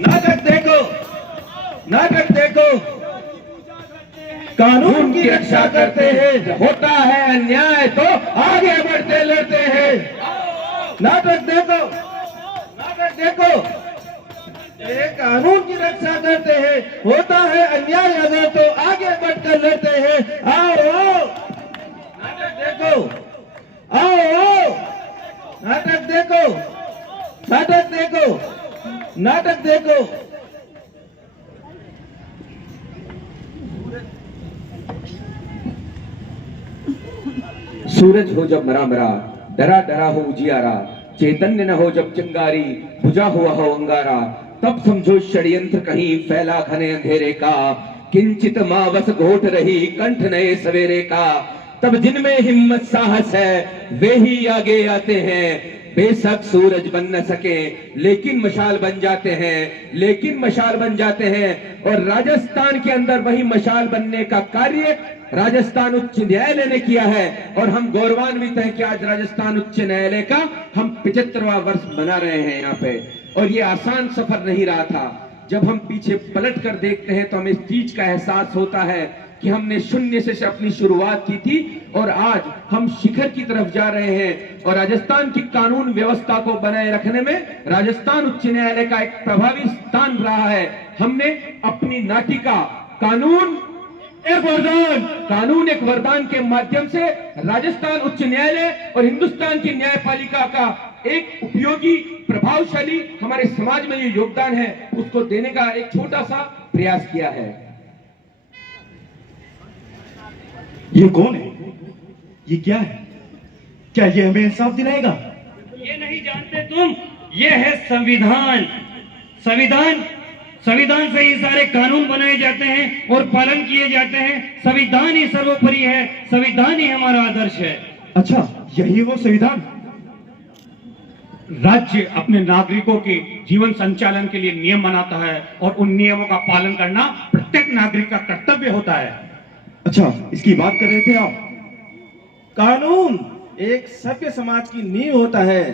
नाटक देखो, नाटक देखो। कानून की रक्षा करते हैं, होता है अन्याय तो आगे बढ़ते लड़ते हैं। नाटक देखो, नाटक देखो। ये कानून की रक्षा करते हैं, होता है अन्याय अगर तो आगे बढ़कर लड़ते हैं। आओ आओ, नाटक देखो, आओ आओ, नाटक देखो, नाटक देखो, नाटक देखो। सूरज हो जब मरा मरा, डरा डरा हो उजियारा, चैतन्य न हो जब चिंगारी, बुझा हुआ हो अंगारा, तब समझो षड्यंत्र कहीं फैला घने अंधेरे का, किंचित मावस घोट रही कंठ नए सवेरे का। तब जिनमें हिम्मत साहस है वे ही आगे आते हैं, बेशक सूरज बन न सके लेकिन मशाल बन जाते हैं, लेकिन मशाल बन जाते हैं। और राजस्थान के अंदर वही मशाल बनने का कार्य राजस्थान उच्च न्यायालय ने किया है। और हम गौरवान्वित हैं कि आज राजस्थान उच्च न्यायालय का हम 75वां वर्ष मना रहे हैं यहाँ पे। और ये आसान सफर नहीं रहा था। जब हम पीछे पलट कर देखते हैं तो हमें इस चीज का एहसास होता है कि हमने शून्य से अपनी शुरुआत की थी और आज हम शिखर की तरफ जा रहे हैं। और राजस्थान की कानून व्यवस्था को बनाए रखने में राजस्थान उच्च न्यायालय का एक प्रभावी स्थान रहा है। हमने अपनी नाटिका कानून एक वरदान, कानून एक वरदान के माध्यम से राजस्थान उच्च न्यायालय और हिंदुस्तान की न्यायपालिका का एक उपयोगी प्रभावशाली हमारे समाज में ये योगदान है, उसको देने का एक छोटा सा प्रयास किया है। ये कौन है? ये क्या है? क्या ये हमें इंसाफ दिलाएगा? ये नहीं जानते तुम? ये है संविधान। संविधान, संविधान से ही सारे कानून बनाए जाते हैं और पालन किए जाते हैं। संविधान ही सर्वोपरि है, संविधान ही हमारा आदर्श है। अच्छा, यही वो संविधान। राज्य अपने नागरिकों के जीवन संचालन के लिए नियम बनाता है और उन नियमों का पालन करना प्रत्येक नागरिक का कर्तव्य होता है। अच्छा, इसकी बात कर रहे थे आप। कानून एक सभ्य समाज की नींव होता है।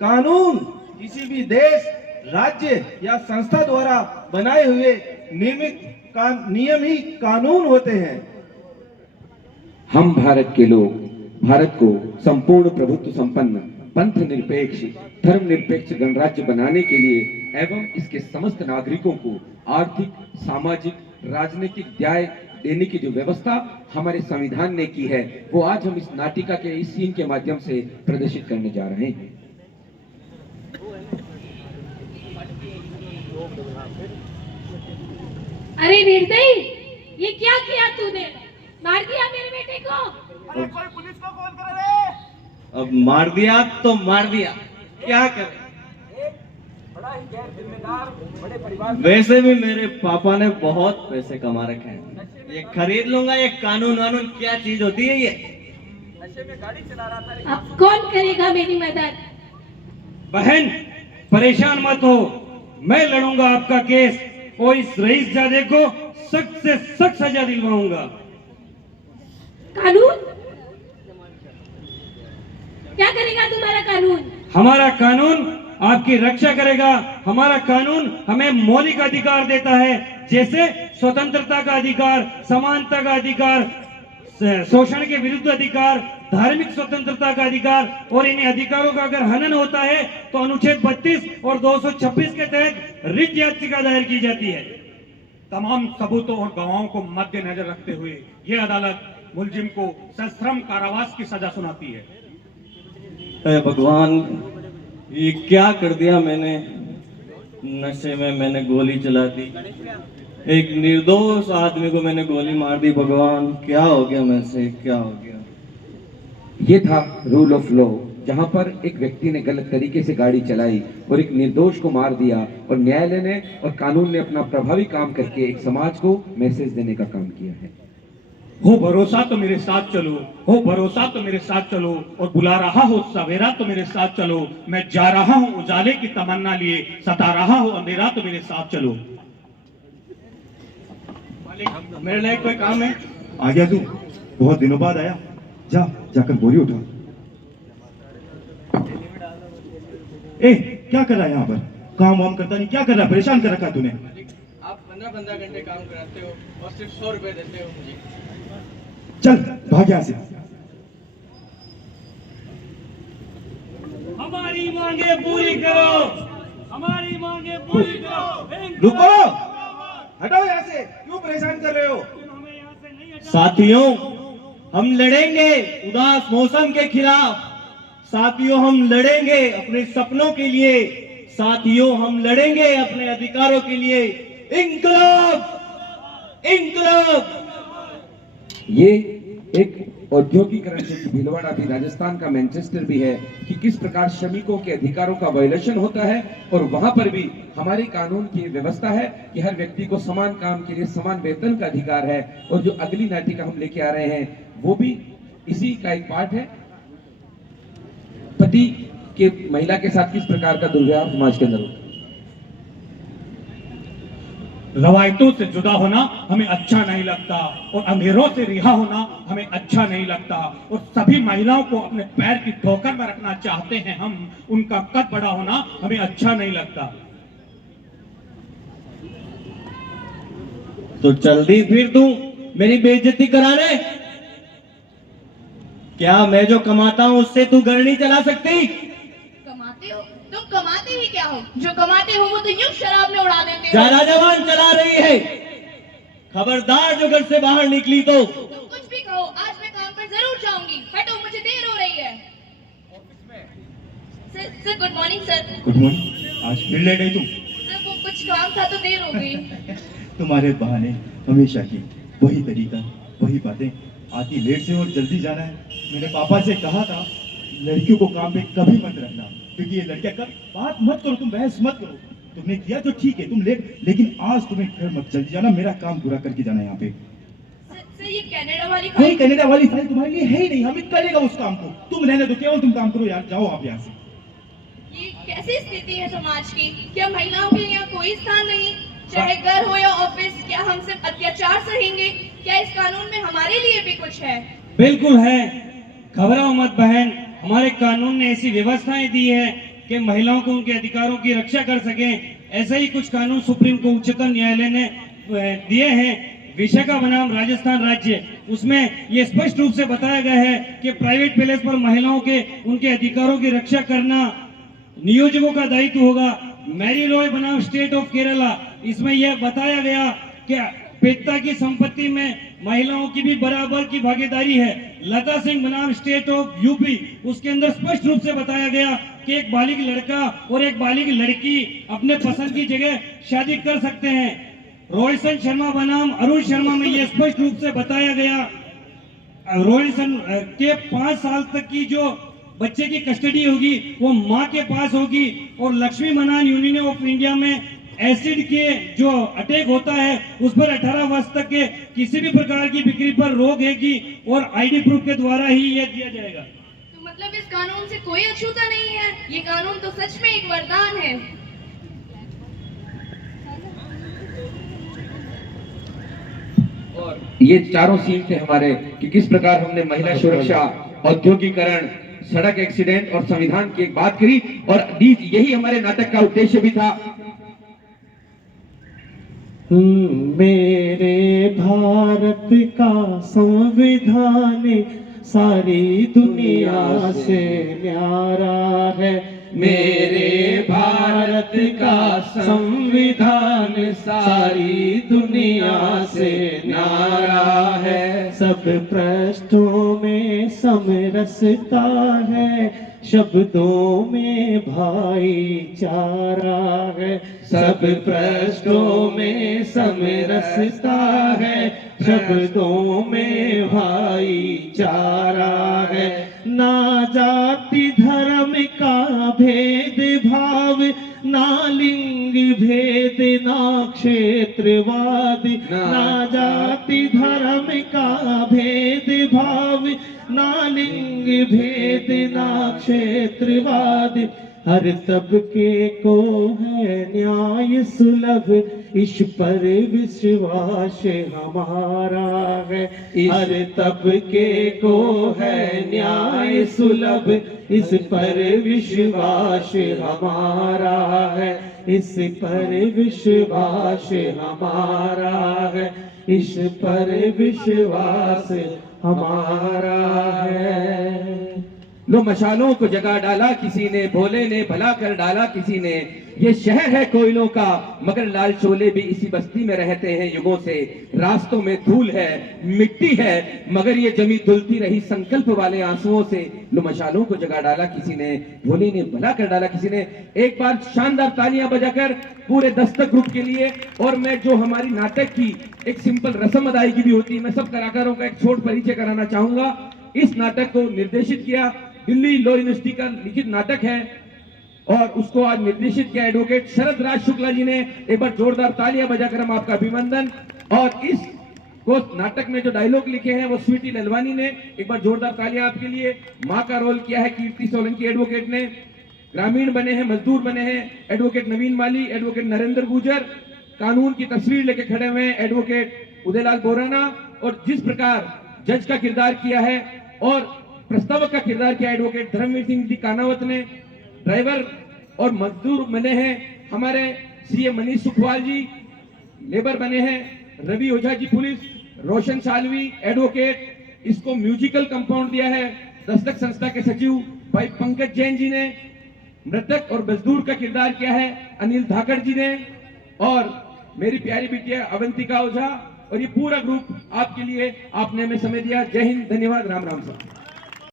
कानून किसी भी देश, राज्य या संस्था द्वारा बनाए हुए निर्मित नियम ही कानून होते हैं। हम भारत के लोग भारत को संपूर्ण प्रभुत्व संपन्न, पंथ निरपेक्ष, धर्म निरपेक्ष गणराज्य बनाने के लिए एवं इसके समस्त नागरिकों को आर्थिक, सामाजिक, राजनीतिक न्याय देने की जो व्यवस्था हमारे संविधान ने की है, वो आज हम इस नाटिका के इस सीन के माध्यम से प्रदर्शित करने जा रहे हैं। अरे निर्दयी, ये क्या किया तूने? मार दिया मेरे बेटे को। अरे कोई पुलिस को कॉल करे रे। अब मार दिया तो मार दिया, क्या करें? बड़ा ही गैर जिम्मेदार बड़े परिवार। वैसे भी मेरे पापा ने बहुत पैसे कमा रखे हैं, ये खरीद लूंगा। ये कानून वानून क्या चीज होती है? ये नशे में गाड़ी चला रहा था। अब कौन करेगा मेरी मदद? बहन परेशान मत हो, मैं लड़ूंगा आपका केस और इस रईसजादे को सख्त से सख्त सजा दिलवाऊंगा। कानून क्या करेगा तुम्हारा कानून? हमारा कानून आपकी रक्षा करेगा। हमारा कानून हमें मौलिक अधिकार देता है, जैसे स्वतंत्रता का अधिकार, समानता का अधिकार, शोषण के विरुद्ध अधिकार, धार्मिक स्वतंत्रता का अधिकार। और इन अधिकारों का अगर हनन होता है तो अनुच्छेद 32 और 226 के तहत रिट याचिका दायर की जाती है। तमाम सबूतों और गवाहों को मद्देनजर रखते हुए ये अदालत मुलजिम को सश्रम कारावास की सजा सुनाती है। अरे भगवान, ये क्या कर दिया मैंने? नशे में मैंने गोली चला दी, एक निर्दोष आदमी को मैंने गोली मार दी। भगवान, क्या हो गया मेरे से? क्या हो गया? ये था रूल ऑफ लॉ, जहां पर एक व्यक्ति ने गलत तरीके से गाड़ी चलाई और एक निर्दोष को मार दिया, और न्यायालय ने और कानून ने अपना प्रभावी काम करके एक समाज को मैसेज देने का काम किया है। हो भरोसा तो मेरे साथ चलो, हो भरोसा तो मेरे साथ चलो, और बुला रहा हो सवेरा तो मेरे साथ चलो। मैं जा रहा हूं उजाले की तमन्ना लिए, सता रहा हो अंधेरा तो मेरे साथ चलो। मालिक, मेरे लिए कोई काम है? आ गया तू? बहुत दिनों बाद आया। जा, जाकर बोरी उठा। ए, क्या कर रहा है यहाँ पर? काम वाम करता नहीं, क्या कर रहा है? परेशान कर रखा है तूने। आप 15-15 घंटे काम कराते हो और सिर्फ 100 रुपए देते हो मुझे। चल भाग यहाँ से। हमारी मांगे पूरी करो, हमारी मांगे पूरी करो। रुको, हटाओ यहाँ से, क्यों परेशान कर रहे हो? हमें यहाँ से नहीं हटाना। साथियों, हम लड़ेंगे उदास मौसम के खिलाफ। साथियों, हम लड़ेंगे अपने सपनों के लिए। साथियों, हम लड़ेंगे अपने अधिकारों के लिए। इंकलाब, इंकलाब। ये एक औद्योगिकरण जो कि भीलवाड़ा भी राजस्थान का मैनचेस्टर भी है कि किस प्रकार श्रमिकों के अधिकारों का वायलेशन होता है, और वहां पर भी हमारे कानून की व्यवस्था है कि हर व्यक्ति को समान काम के लिए समान वेतन का अधिकार है। और जो अगली नाटिका हम लेके आ रहे हैं वो भी इसी का एक पार्ट है। पति के महिला के साथ किस प्रकार का दुर्व्यवहार समाज के अंदर होता है। रवायतों से जुदा होना हमें अच्छा नहीं लगता और अंधेरों से रिहा होना हमें अच्छा नहीं लगता, और सभी महिलाओं को अपने पैर की ठोकर में रखना चाहते हैं हम। उनका कद बड़ा होना हमें अच्छा नहीं लगता। तो जल्दी फिर दूं मेरी बेइज्जती कराने? क्या मैं जो कमाता हूं उससे तू घर नहीं चला सकती? कमाते हो? तुम कमाते ही क्या हो? जो कमाते हो वो तो यूं शराब में उड़ा देते हो। ज्यादा जवान चला रही है, खबरदार जो घर से बाहर निकली तो। तुम कुछ भी कहो, आज मैं काम पर जरूर जाऊंगी। हटो, मुझे देर हो रही है। Sir good morning sir. Good morning. आज फिर लेट आई तुम? सर वो कुछ काम था तो देर हो गई। तुम्हारे बहाने हमेशा की वही तरीका, वही बातें। आती लेट से और जल्दी जाना है। मैंने पापा से कहा था लड़कियों को काम पे कभी मत रखना, क्योंकि ये लड़कियां कभी बात मत करो, तुम बहस मत करो। तुमने किया तो ठीक है, तुम लेट, लेकिन आज तुम्हें घर मत जल्दी जाना, मेरा काम पूरा करके जाना यहाँ पे। सर ये कनाडा वाली कोई फाइल। कनाडा वाली फाइल तुम्हारे लिए है ही नहीं, हम करेगा उस काम को। तुम रहने दो, केवल तुम काम करो यार, जाओ आप यहाँ से। ये कैसी स्थिति है समाज की? क्या महिलाओं के यहाँ कोई स्थान नहीं? चाहे घर हो या ऑफिस, क्या हम सिर्फ अत्याचार सहेंगे? क्या इस कानून में हमारे लिए भी कुछ है? बिल्कुल है। घबराओ मत बहन, हमारे कानून ने ऐसी व्यवस्थाएं दी है कि महिलाओं को उनके अधिकारों की रक्षा कर सकें। ऐसे ही कुछ कानून सुप्रीम कोर्ट उच्चतम न्यायालय ने दिए हैं। विषय का बनाम राजस्थान राज्य, उसमें ये स्पष्ट रूप से बताया गया है कि प्राइवेट पैलेस पर महिलाओं के उनके अधिकारों की रक्षा करना नियोजकों का दायित्व होगा। मैरी लॉय बनाम स्टेट ऑफ केरला, इसमें यह बताया गया कि पिता की संपत्ति में महिलाओं की भी बराबर की भागीदारी है। लता सिंह बनाम स्टेट ऑफ यूपी, उसके अंदर स्पष्ट रूप से बताया गया कि एक बालिग लड़का और एक बालिग लड़की अपने पसंद की जगह शादी कर सकते हैं। रोहिसन शर्मा बनाम अरुण शर्मा में यह स्पष्ट रूप से बताया गया रोहिसन के 5 साल तक की जो बच्चे की कस्टडी होगी वो मां के पास होगी। और लक्ष्मी मनान यूनियन ऑफ इंडिया में एसिड के जो अटैक होता है उस पर 18 वर्ष तक के किसी भी प्रकार की बिक्री पर रोक है कि और आईडी प्रूफ के द्वारा ही यह दिया जाएगा। तो मतलब इस कानून से कोई अछूता नहीं है? ये कानून तो सच में एक वरदान है। और ये चारों सीन थे हमारे कि किस प्रकार हमने महिला सुरक्षा, औद्योगिकरण, सड़क एक्सीडेंट और संविधान की एक बात करी, और यही हमारे नाटक का उद्देश्य भी था। मेरे भारत का संविधान सारी दुनिया से न्यारा है। मेरे भारत का संविधान सारी दुनिया से न्यारा है। सब पृष्ठों में समरसता है, शब्दों में भाईचारा है। सब पृष्ठों में समरसता है, शब्दों में भाईचारा है। ना जाति धर्म का भेद भाव, ना लिंग भेद, ना क्षेत्रवाद। ना जाति धर्म का भेद भाव, ना लिंग भेद, ना क्षेत्रवाद। हर तबके को है न्याय सुलभ, इस पर विश्वास हमारा है। हर तबके को है न्याय सुलभ, इस पर विश्वास हमारा है। इस पर विश्वास हमारा है, इस पर विश्वास हमारा है। लो मशालों को जगा डाला किसी ने, भोले ने भला कर डाला किसी ने। ये शहर है कोयलों का, मगर लाल शोले भी इसी बस्ती में रहते हैं युगों से। रास्तों में धूल है, मिट्टी है, मगर ये जमी धुलती रही संकल्प वाले आंसुओं से। लो मशालों को जगा डाला किसी ने, भोले ने भला कर डाला किसी ने। एक बार शानदार तालियां बजाकर पूरे दस्तक ग्रुप के लिए। और मैं जो हमारी नाटक की एक सिंपल रस्म अदायगी भी होती है, मैं सब कलाकारों का एक छोट परिचय कराना चाहूंगा। इस नाटक को निर्देशित किया, दिल्ली लॉ यूनिवर्सिटी का लिखित नाटक है और उसको आज निर्देशित किया एडवोकेट शरद राज शुक्ला जी ने। एक बार जोरदार तालियां बजाकर हम आपका अभिनंदन। और इस को नाटक में जो डायलॉग लिखे हैं वो स्वीटी ललवानी ने। एक बार जोरदार तालियां आपके लिए। मां का रोल किया है कीर्ति सोलंकी एडवोकेट ने। ग्रामीण बने हैं, मजदूर बने हैं एडवोकेट नवीन माली, एडवोकेट नरेंद्र गुजर। कानून की तस्वीर लेके खड़े हुए हैं एडवोकेट उदयलाल बोराना। और जिस प्रकार जज का किरदार किया है और प्रस्तावक का किरदार किया एडवोकेट धर्मवीर सिंह जी कानावत ने। ड्राइवर और मजदूर बने हैं हमारे सीए मनीष सुखवाल जी। लेबर बने हैं रवि ओझा जी पुलिस, रोशन सालवी एडवोकेट। इसको म्यूजिकल कंपाउंड दिया है दस्तक संस्था के सचिव भाई पंकज जैन जी ने। मृतक और मजदूर का किरदार किया है अनिल धाकड़ जी ने। और मेरी प्यारी बिटिया अवंतिका ओझा। और ये पूरा ग्रुप आपके लिए, आपने हमें समय दिया। जय हिंद, धन्यवाद, राम राम साहब।